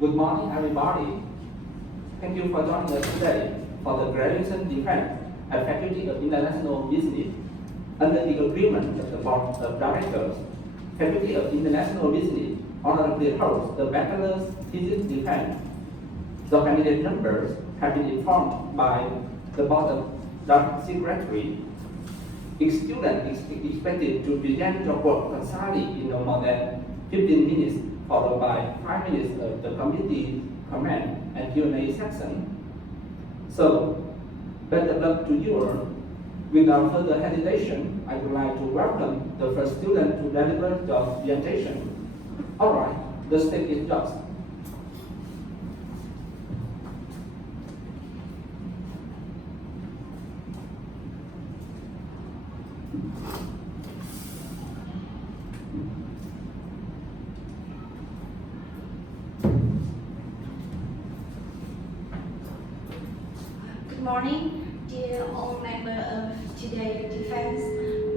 Good morning, everybody. Thank you for joining us today for the graduation defense at Faculty of International Business. Under the agreement of the Board of Directors, Faculty of International Business honorably holds the bachelor's thesis defense. The candidate members have been informed by the Board of Secretary. Each student is expected to present your work concisely in no more than 15 minutes, followed by 5 minutes of the committee comment and Q&A section. So, better luck to you. Without further hesitation, I would like to welcome the first student to deliver the presentation. All right, the stage is yours. Good morning, dear all members of today's defense.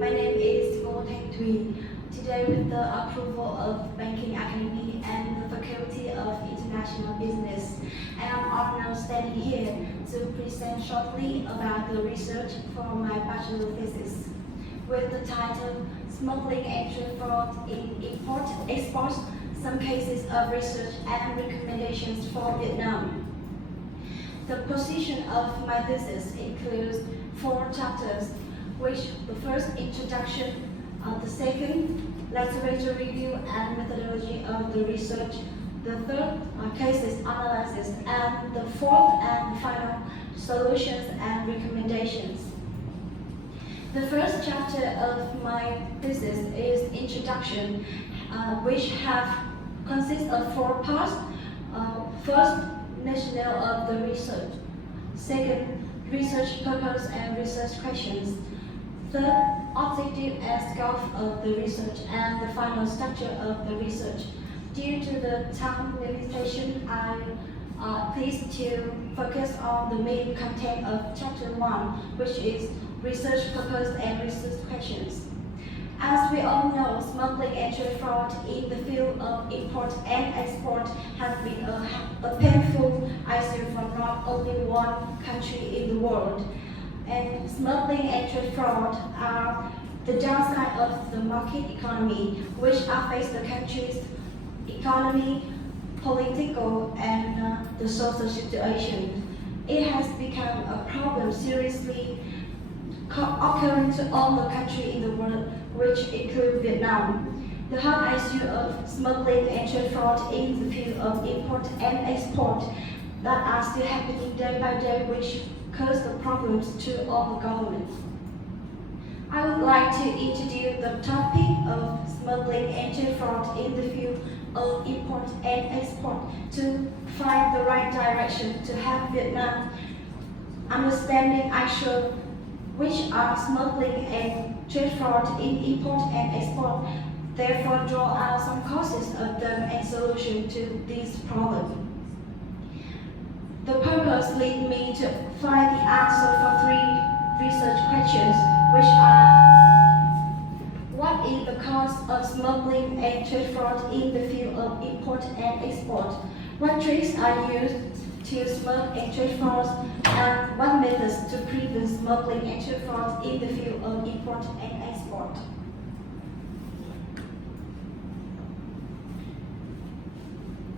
My name is Ngô Thanh Thùy. Today, with the approval of Banking Academy and the Faculty of International Business, I am honored standing here to present shortly about the research for my bachelor thesis, with the title "Smuggling and Trade Fraud in Import-Export: Some Cases of Research and Recommendations for Vietnam." The position of my thesis includes 4 chapters, which the first introduction, the second literature review and methodology of the research, the third cases analysis, and the fourth and final solutions and recommendations. The first chapter of my thesis is introduction, which consists of 4 parts. First, national of the research. Second, research purpose and research questions. Third, objective and scope of the research, and the final structure of the research. Due to the time limitation, I am pleased to focus on the main content of chapter 1, which is research purpose and research questions. As we all know, smuggling and trade fraud in the field of import and export has been a painful issue for not only one country in the world. And smuggling and trade fraud are the downside of the market economy, which affects the country's economy, political, and the social situation. It has become a problem seriously occurring to all the countries in the world, which include Vietnam. The hard issue of smuggling and trade fraud in the field of import and export that are still happening day by day, which cause the problems to all the governments. I would like to introduce the topic of smuggling and trade fraud in the field of import and export to find the right direction to help Vietnam understanding actual which are smuggling and trade fraud in import and export, therefore draw out some causes of them and solution to this problem. The purpose lead me to find the answer for 3 research questions, which are: what is the cause of smuggling and trade fraud in the field of import and export? What tricks are used to smuggle and trade fraud, and what methods to prevent smuggling and trade fraud in the field of import and export?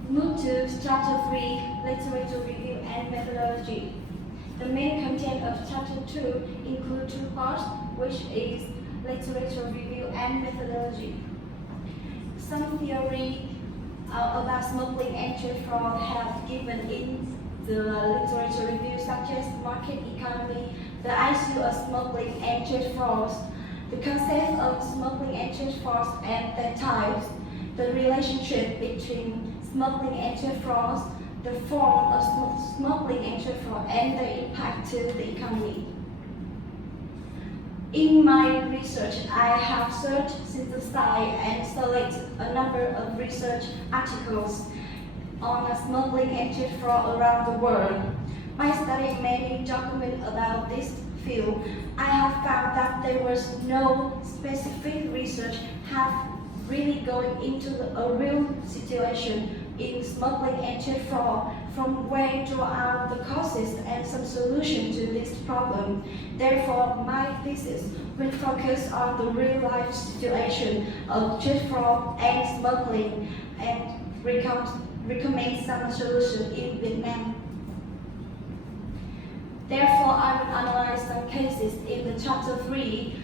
Move to chapter 3, literature review and methodology. The main content of chapter 2 include 2 parts, which is literature review and methodology. Some theory about smuggling and trade fraud have given in the literature review, such as market economy, the issue of smuggling and trade frauds, the concept of smuggling and trade frauds and their types, the relationship between smuggling and trade frauds, the form of smuggling and trade fraud, and the impact to the economy. In my research, I have searched, synthesized, and selected a number of research articles on smuggling and trade fraud around the world. By studying many documents about this field, I have found that there was no specific research have really going into a real situation in smuggling and trade fraud, from where I draw out the causes and some solution to this problem. Therefore, my thesis will focus on the real-life situation of trade fraud and smuggling and recommend some solution in Vietnam. Therefore, I will analyze some cases in the chapter 3.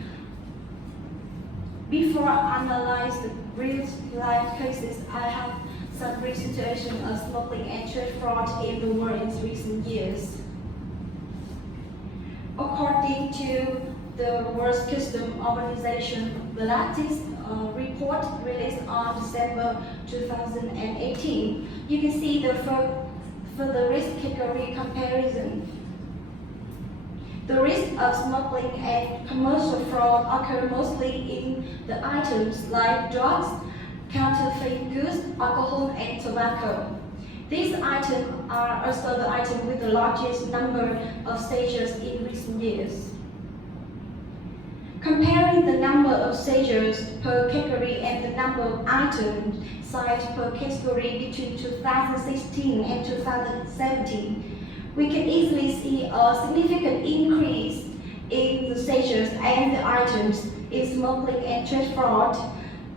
Before I analyze the real-life cases, I have some brief situation of smuggling and trade fraud in the world in recent years. According to the World Customs Organization, the latest report released on December 2018, you can see the further risk category comparison. The risk of smuggling and commercial fraud occur mostly in the items like drugs, counterfeit goods, alcohol, and tobacco. These items are also the items with the largest number of seizures in recent years. Comparing the number of seizures per category and the number of items seized per category between 2016 and 2017, we can easily see a significant increase in the seizures and the items in smuggling and trade fraud.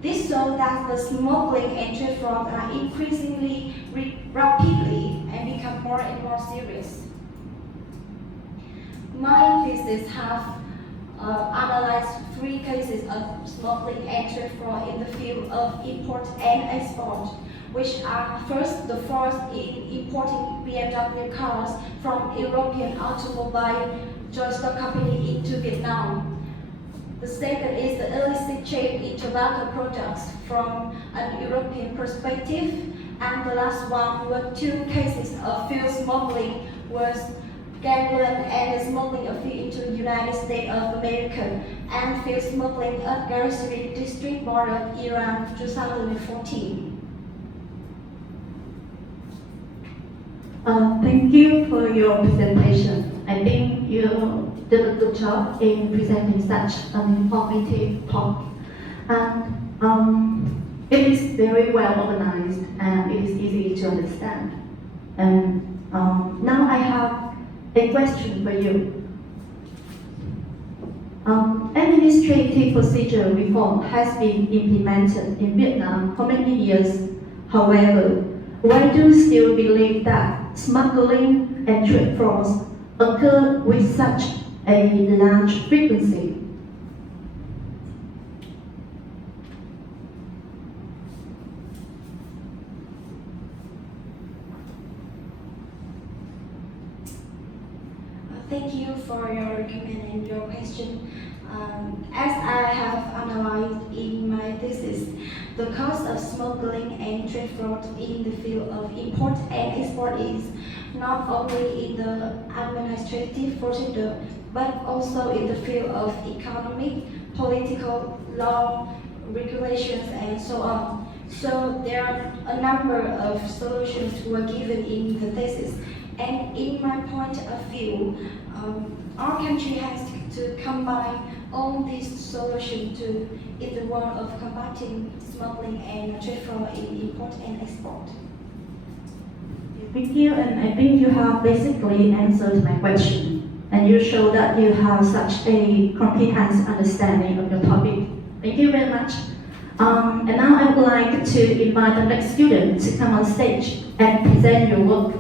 This shows that the smuggling and trade fraud are increasingly rapidly and become more and more serious. My thesis have analyzed 3 cases of smuggling and trade fraud in the field of import and export, which are first, the first in importing BMW cars from European automobile joint stock company into Vietnam. The second is the illicit trade in tobacco products from an European perspective, and the last one were 2 cases of fuel smuggling was gangland and the smuggling of fuel into the United States of America, and fuel smuggling at Garishri district border of Iran 2014. Thank you for your presentation. I think you did a good job in presenting such an informative talk. And it is very well organized and it is easy to understand. And now I have a question for you. Administrative procedure reform has been implemented in Vietnam for many years. However, why do you still believe that smuggling and trade frauds occur with such a large frequency? Thank you for your comment and your question. As I have analyzed in my thesis, the cause of smuggling and trade fraud in the field of import and export is not only in the administrative procedure, but also in the field of economic, political, law, regulations, and so on. So there are a number of solutions were given in the thesis. And in my point of view, our country has to combine all these solutions in the world of combating smuggling and trade fraud in import and export. Thank you, and I think you have basically answered my question, and you show that you have such a comprehensive understanding of your topic. Thank you very much. And now I would like to invite the next student to come on stage and present your work.